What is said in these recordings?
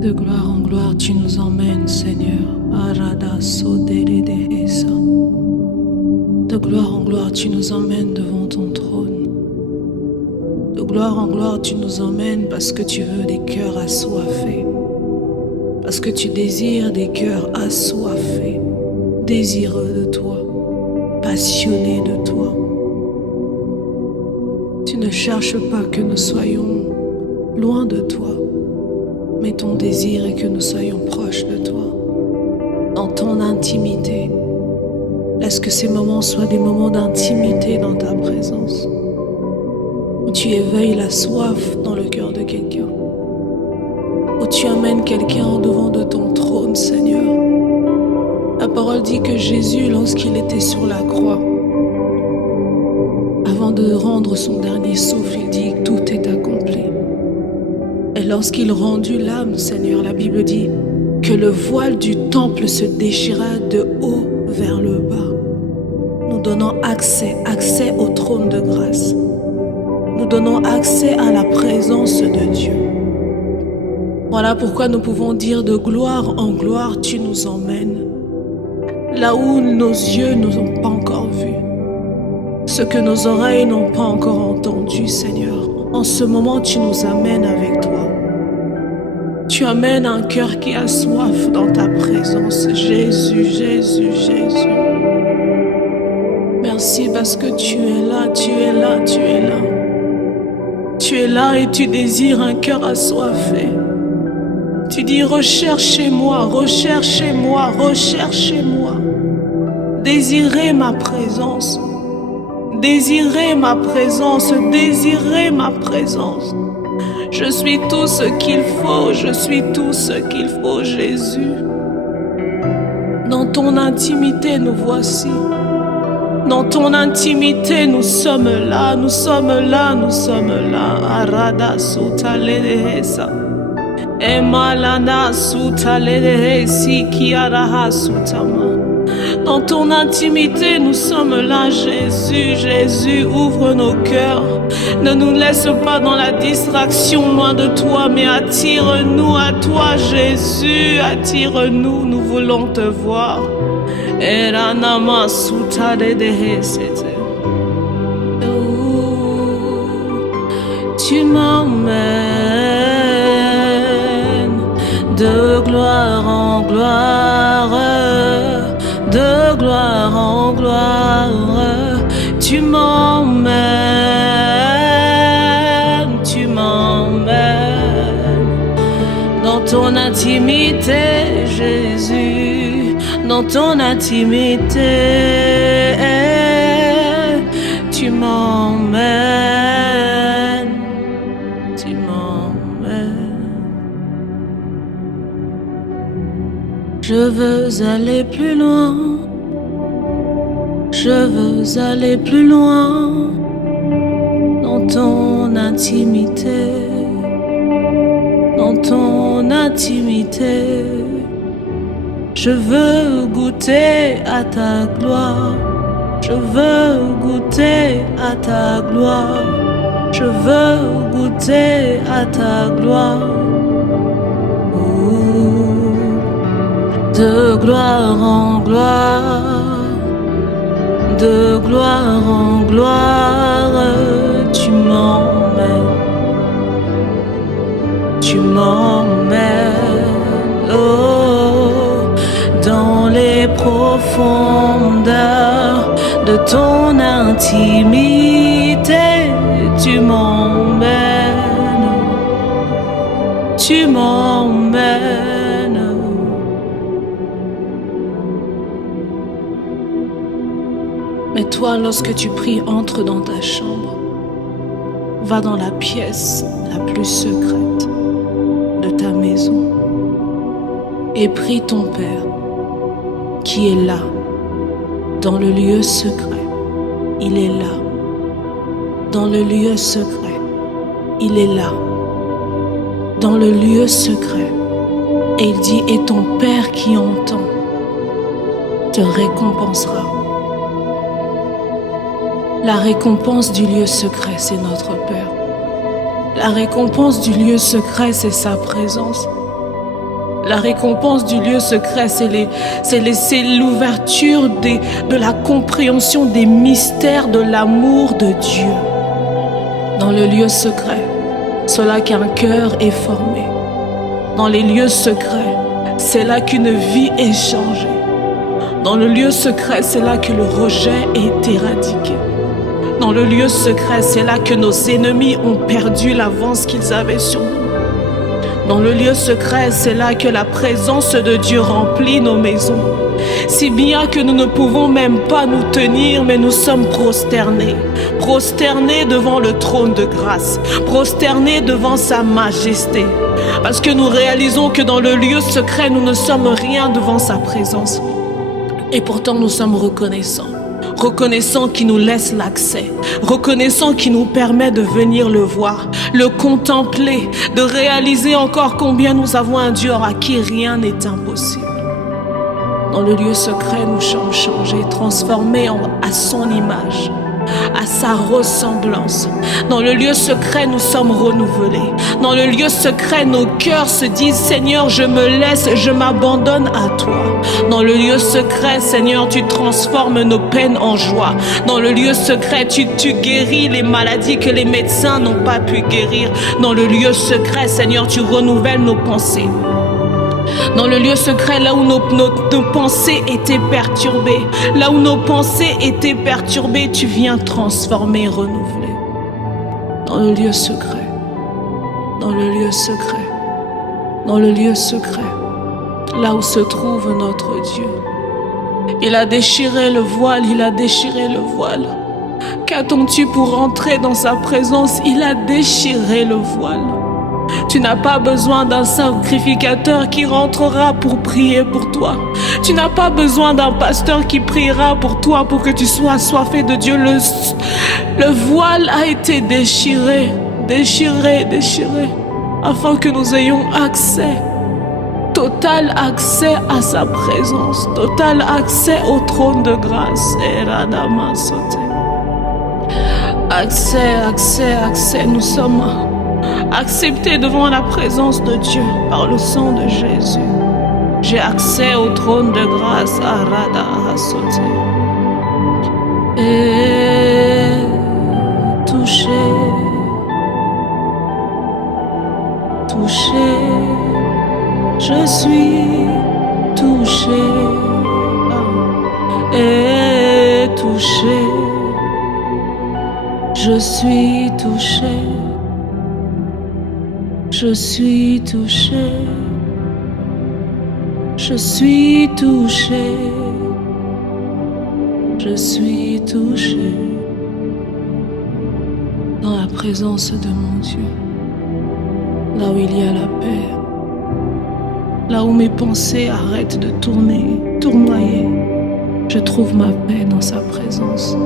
De gloire en gloire, tu nous emmènes, Seigneur. Arada soderedehesa. De gloire en gloire, tu nous emmènes devant ton trône. De gloire en gloire, tu nous emmènes parce que tu veux des cœurs assoiffés. Parce que tu désires des cœurs assoiffés, désireux de toi, passionnés de toi. Tu ne cherches pas que nous soyons loin de toi, mais ton désir est que nous soyons proches de toi, dans ton intimité. Laisse que ces moments soient des moments d'intimité dans ta présence, où tu éveilles la soif dans le cœur de quelqu'un, où tu amènes quelqu'un au devant de ton trône, Seigneur. La parole dit que Jésus, lorsqu'il était sur la croix, avant de rendre son dernier souffle, il dit que tout est accompli. Et lorsqu'il rendit l'âme, Seigneur, la Bible dit que le voile du temple se déchira de haut vers le bas, nous donnant accès au trône de grâce. Nous donnons accès à la présence de Dieu. Voilà pourquoi nous pouvons dire de gloire en gloire, tu nous emmènes. Là où nos yeux ne nous ont pas encore vus, ce que nos oreilles n'ont pas encore entendu, Seigneur. En ce moment, tu nous amènes avec toi. Tu amènes un cœur qui a soif dans ta présence. Jésus, Jésus, Jésus. Merci parce que tu es là, tu es là, tu es là. Tu es là et tu désires un cœur assoiffé. Tu dis recherchez-moi, recherchez-moi, recherchez-moi. Désirez ma présence. Désirez ma présence, désirez ma présence. Je suis tout ce qu'il faut, je suis tout ce qu'il faut, Jésus. Dans ton intimité, nous voici. Dans ton intimité, nous sommes là, nous sommes là, nous sommes là. Arada sutalehesa. Emalana sutalehesi kiaraha sutama. Dans ton intimité, nous sommes là, Jésus, Jésus, ouvre nos cœurs. Ne nous laisse pas dans la distraction loin de toi, mais attire-nous à toi, Jésus, attire-nous, nous voulons te voir. Eranama sutadehesete. Tu m'emmènes de gloire en gloire. De gloire en gloire, tu m'emmènes, dans ton intimité, Jésus, dans ton intimité, tu m'emmènes, tu m'emmènes. Je veux aller plus loin, je veux aller plus loin dans ton intimité, dans ton intimité. Je veux goûter à ta gloire, je veux goûter à ta gloire, je veux goûter à ta gloire. De gloire en gloire, de gloire en gloire, tu m'emmènes, oh, dans les profondeurs de ton intimité, tu m'emmènes, tu m'emmènes. Mais toi, lorsque tu pries, entre dans ta chambre. Va dans la pièce la plus secrète de ta maison et prie ton Père qui est là, dans le lieu secret. Il est là. Dans le lieu secret. Il est là. Dans le lieu secret. Et il dit, et ton Père qui entend te récompensera. La récompense du lieu secret, c'est notre Père. La récompense du lieu secret, c'est sa présence. La récompense du lieu secret, c'est l'ouverture de la compréhension des mystères de l'amour de Dieu. Dans le lieu secret, c'est là qu'un cœur est formé. Dans les lieux secrets, c'est là qu'une vie est changée. Dans le lieu secret, c'est là que le rejet est éradiqué. Dans le lieu secret, c'est là que nos ennemis ont perdu l'avance qu'ils avaient sur nous. Dans le lieu secret, c'est là que la présence de Dieu remplit nos maisons. Si bien que nous ne pouvons même pas nous tenir, mais nous sommes prosternés. Prosternés devant le trône de grâce. Prosternés devant sa majesté. Parce que nous réalisons que dans le lieu secret, nous ne sommes rien devant sa présence. Et pourtant, nous sommes reconnaissants. Reconnaissant qui nous laisse l'accès, reconnaissant qui nous permet de venir le voir, le contempler, de réaliser encore combien nous avons un Dieu à qui rien n'est impossible. Dans le lieu secret, nous sommes changés, transformés à son image, à sa ressemblance. Dans le lieu secret, nous sommes renouvelés. Dans le lieu secret, nos cœurs se disent « Seigneur, je me laisse, je m'abandonne à toi ». Dans le lieu secret, Seigneur, tu transformes nos peines en joie. Dans le lieu secret, tu guéris les maladies que les médecins n'ont pas pu guérir. Dans le lieu secret, Seigneur, tu renouvelles nos pensées. Dans le lieu secret, là où nos pensées étaient perturbées, là où nos pensées étaient perturbées, tu viens transformer, renouveler. Dans le lieu secret, dans le lieu secret, dans le lieu secret, là où se trouve notre Dieu. Il a déchiré le voile, il a déchiré le voile. Qu'attends-tu pour entrer dans sa présence? Il a déchiré le voile. Tu n'as pas besoin d'un sacrificateur qui rentrera pour prier pour toi. Tu n'as pas besoin d'un pasteur qui priera pour toi pour que tu sois assoiffé de Dieu. Le voile a été déchiré, déchiré, déchiré, afin que nous ayons accès, total accès à sa présence, total accès au trône de grâce. Accès, accès, accès, nous sommes acceptés devant la présence de Dieu par le sang de Jésus. J'ai accès au trône de grâce. Et touché, touché, je suis touché. Et touché, je suis touché. Je suis touché, je suis touché, je suis touché dans la présence de mon Dieu, là où il y a la paix, là où mes pensées arrêtent de tournoyer, je trouve ma paix dans sa présence,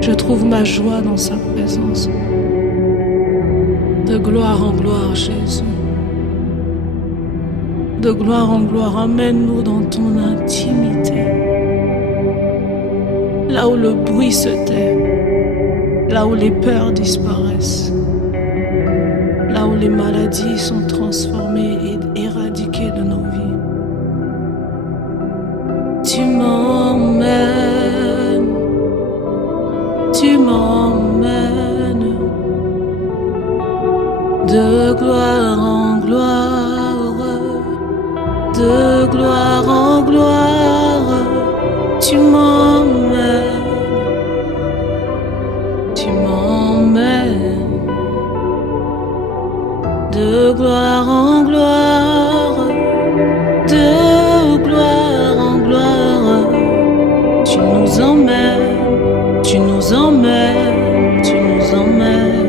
je trouve ma joie dans sa présence. De gloire en gloire, Jésus. De gloire en gloire, amène-nous dans ton intimité. Là où le bruit se tait, là où les peurs disparaissent, là où les maladies sont transformées et éradiquées de nos vies. Tu m'emmènes, tu m'emmènes. De gloire en gloire, de gloire en gloire, tu m'emmènes, tu m'emmènes. De gloire en gloire, de gloire en gloire, tu nous emmènes, tu nous emmènes, tu nous emmènes.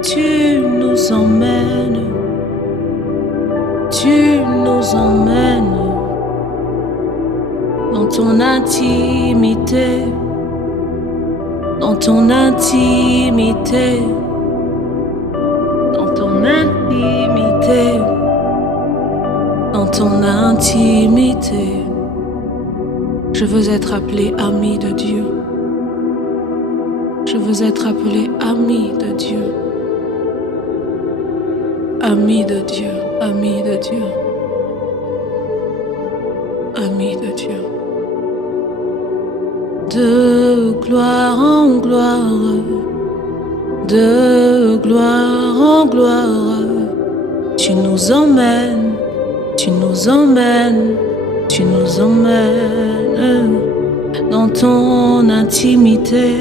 Tu nous emmènes, tu nous emmènes dans ton intimité, dans ton intimité, dans ton intimité, dans ton intimité. Je veux être appelé ami de Dieu. Je veux être appelé ami de Dieu. Ami de Dieu, ami de Dieu, ami de Dieu. De gloire en gloire, de gloire en gloire, tu nous emmènes, tu nous emmènes, tu nous emmènes dans ton intimité,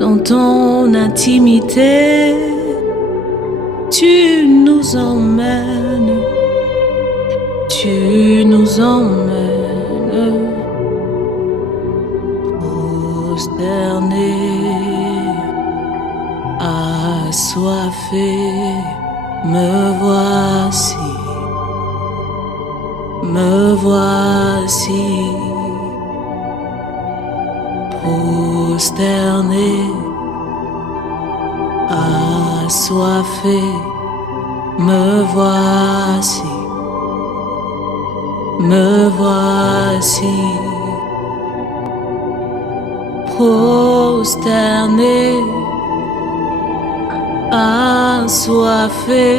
dans ton intimité, tu nous emmènes, tu nous emmènes, prosterné, assoiffé, me voici, me voici, prosterné, assoiffé, me voici, me voici, prosterné, assoiffé,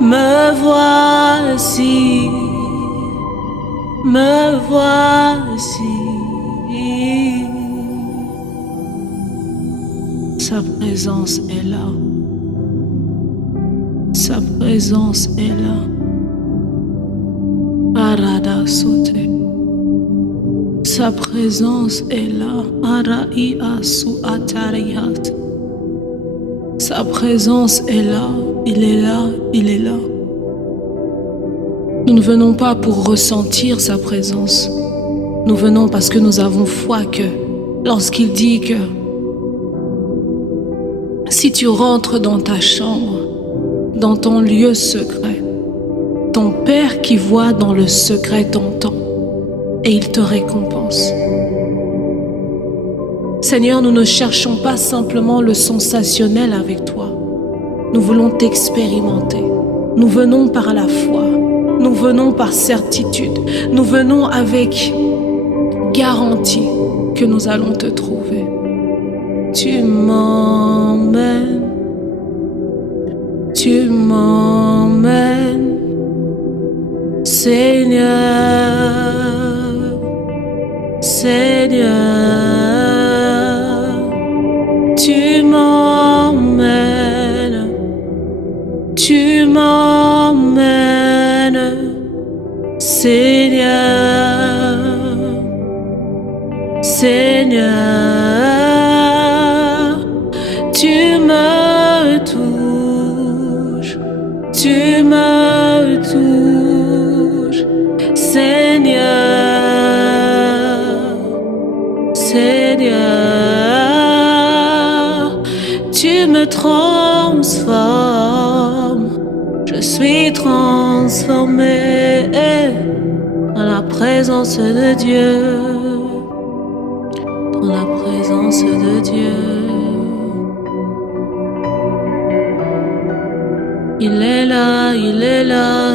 me voici, me voici. Sa présence est là. Sa présence est là. Arada sote. Sa présence est là. Araia su atariat. Sa présence est là. Il est là. Il est là. Nous ne venons pas pour ressentir sa présence. Nous venons parce que nous avons foi que lorsqu'il dit que si tu rentres dans ta chambre, dans ton lieu secret, ton Père qui voit dans le secret t'entend et il te récompense. Seigneur, nous ne cherchons pas simplement le sensationnel avec toi. Nous voulons t'expérimenter. Nous venons par la foi. Nous venons par certitude. Nous venons avec garantie que nous allons te trouver. Tu m'emmènes, tu m'emmènes, Seigneur, Seigneur, tu m'emmènes, tu m'emmènes, Seigneur, Seigneur, tu me touches, tu me touches, Seigneur, Seigneur, tu me transformes, je suis transformé dans la présence de Dieu, dans la présence de Dieu. Il est là, il est là,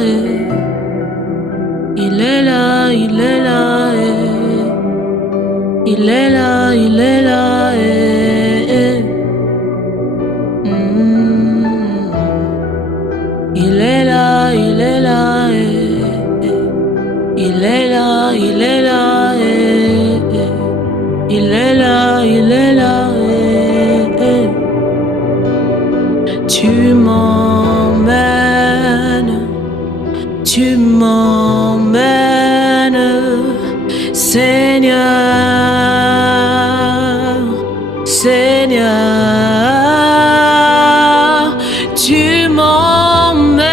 il est là, il est là, il est là, il est là, il est là, il est là, il est là, il est là, il est là, il est là, tu m'emmènes, tu m'emmènes, Seigneur, Seigneur, tu m'emmènes,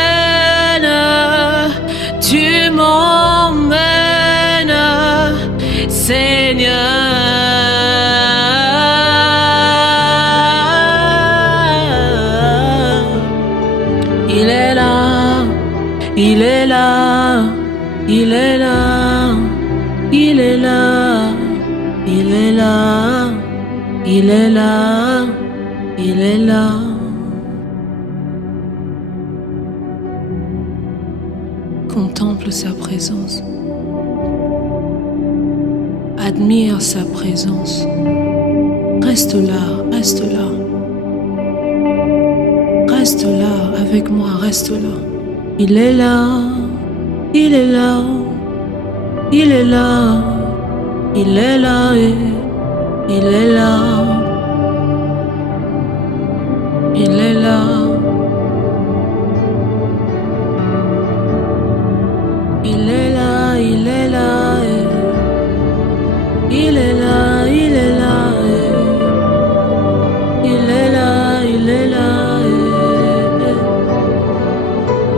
tu m'emmènes, Seigneur. Il est là, il est là, il est là, il est là, il est là, il est là, il est là. Contemple sa présence. Admire sa présence. Reste là, reste là. Reste là avec moi, reste là. Il est là, il est là, il est là, il est là, il est là, il est là. Il est là, il est là, il est là, il est là, il est là, il est là.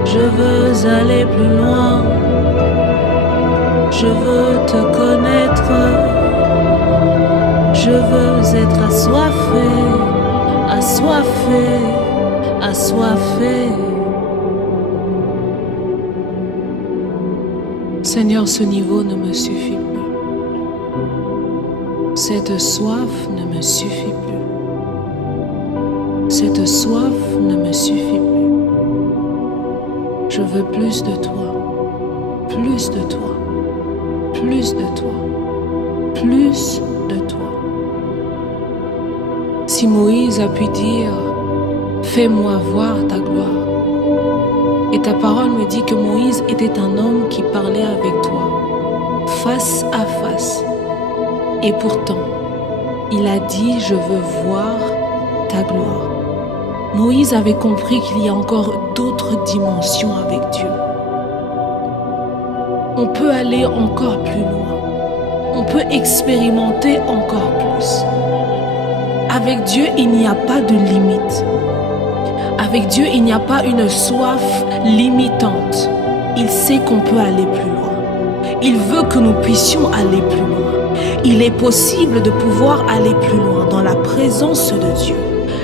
Je veux aller plus loin, je veux te connaître, je veux être assoiffé, assoiffé, assoiffé. Seigneur, ce niveau ne me suffit plus. Cette soif ne me suffit plus. Cette soif ne me suffit plus. Je veux plus de toi, plus de toi, plus de toi, plus de toi. Si Moïse a pu dire, fais-moi voir ta gloire, et ta parole me dit que Moïse était un homme qui parlait avec toi, face à face. Et pourtant, il a dit, je veux voir ta gloire. Moïse avait compris qu'il y a encore d'autres dimensions avec Dieu. On peut aller encore plus loin. On peut expérimenter encore plus. Avec Dieu, il n'y a pas de limite. Avec Dieu, il n'y a pas une soif limitante. Il sait qu'on peut aller plus loin. Il veut que nous puissions aller plus loin. Il est possible de pouvoir aller plus loin dans la présence de Dieu.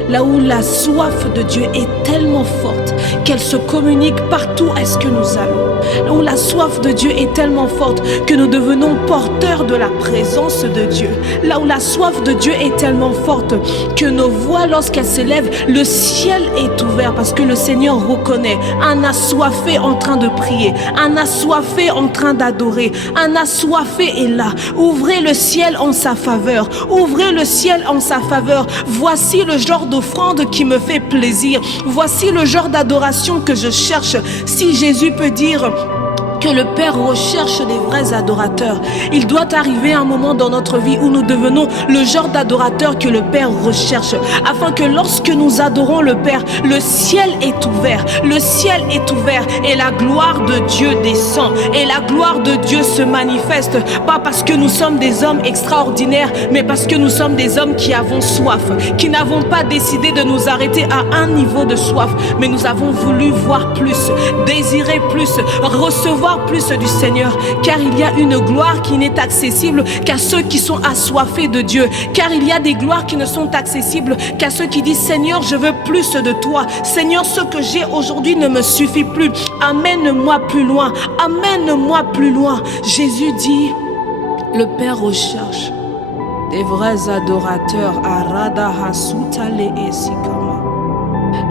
Là où la soif de Dieu est tellement forte qu'elle se communique partout où est-ce que nous allons. Là où la soif de Dieu est tellement forte que nous devenons porteurs de la présence de Dieu. Là où la soif de Dieu est tellement forte que nos voix, lorsqu'elles s'élèvent, le ciel est ouvert parce que le Seigneur reconnaît un assoiffé en train de prier, un assoiffé en train d'adorer, un assoiffé est là. Ouvrez le ciel en sa faveur, ouvrez le ciel en sa faveur. Voici le genre d'offrande qui me fait plaisir. Voici le genre d'adoration que je cherche. Si Jésus peut dire que le Père recherche des vrais adorateurs, il doit arriver un moment dans notre vie où nous devenons le genre d'adorateur que le Père recherche, afin que lorsque nous adorons le Père, le ciel est ouvert, le ciel est ouvert et la gloire de Dieu descend et la gloire de Dieu se manifeste, pas parce que nous sommes des hommes extraordinaires, mais parce que nous sommes des hommes qui avons soif, qui n'avons pas décidé de nous arrêter à un niveau de soif, mais nous avons voulu voir plus, désirer plus, recevoir plus du Seigneur, car il y a une gloire qui n'est accessible qu'à ceux qui sont assoiffés de Dieu, car il y a des gloires qui ne sont accessibles qu'à ceux qui disent, Seigneur, je veux plus de toi. Seigneur, ce que j'ai aujourd'hui ne me suffit plus. Amène-moi plus loin, amène-moi plus loin. Jésus dit, le Père recherche des vrais adorateurs. Arada Hasutale Esikama.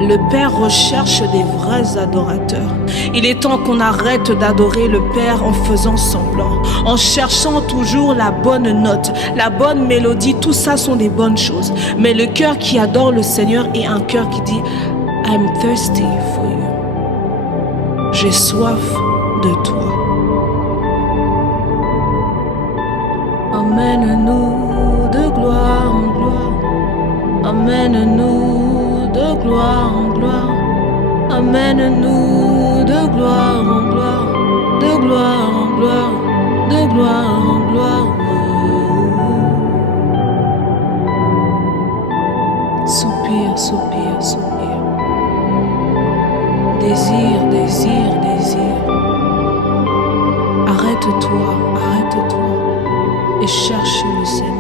Le Père recherche des vrais adorateurs. Il est temps qu'on arrête d'adorer le Père en faisant semblant, en cherchant toujours la bonne note, la bonne mélodie. Tout ça sont des bonnes choses. Mais le cœur qui adore le Seigneur est un cœur qui dit, I'm thirsty for you. J'ai soif de toi. Emmène-nous de gloire en gloire. Emmène-nous de gloire en gloire, amène-nous de gloire en gloire, de gloire en gloire, de gloire en gloire. Soupir, soupir, soupir. Désir, désir, désir. Arrête-toi, arrête-toi et cherche le Seigneur.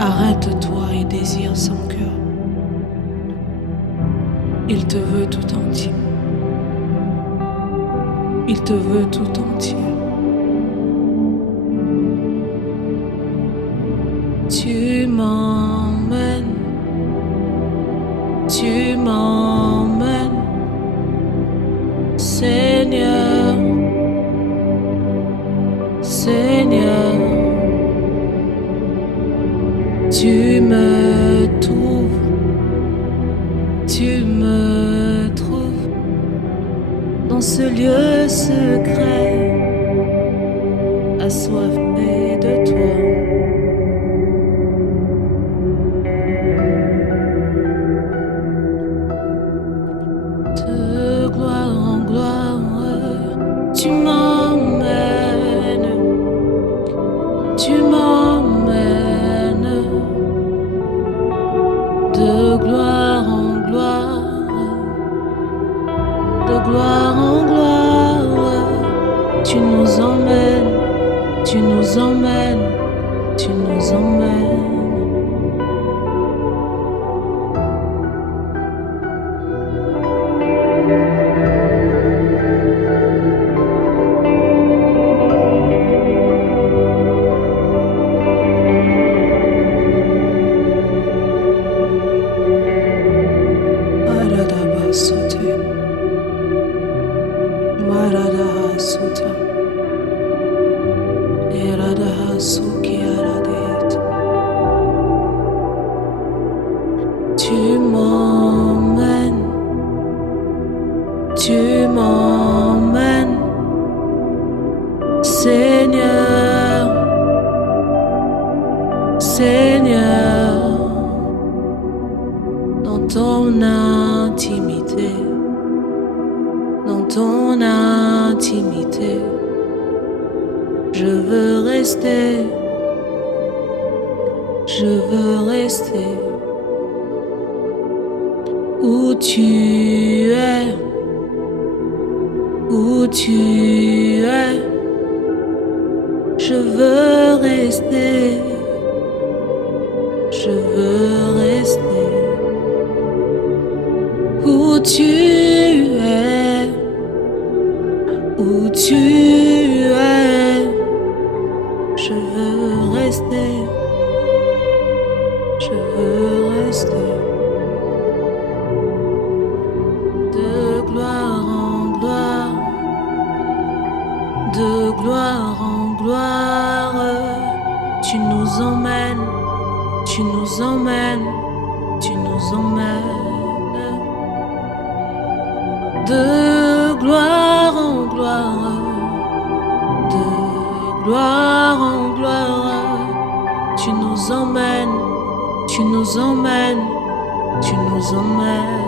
Arrête-toi et désire son cœur. Il te veut tout entier. Il te veut tout entier. Tu m'emmènes. Tu m'emmènes. Seigneur. Seigneur. Tu me trouves, tu me trouves dans ce lieu secret, assoiffé de toi. De gloire en gloire, tu m'emmènes, tu m'emmènes. De gloire en gloire, de gloire en gloire, tu nous emmènes, tu nous emmènes, tu nous emmènes. Tu m'emmènes, tu m'emmènes, Seigneur, Seigneur, dans ton intimité, dans ton intimité, je veux rester, je veux rester. Où tu es, où tu es, je veux rester, je veux rester. Où tu es, où tu es, je veux rester, je veux rester. De gloire en gloire, de gloire en gloire, tu nous emmènes, tu nous emmènes, tu nous emmènes. De gloire en gloire, de gloire en gloire, tu nous emmènes, tu nous emmènes, tu nous emmènes.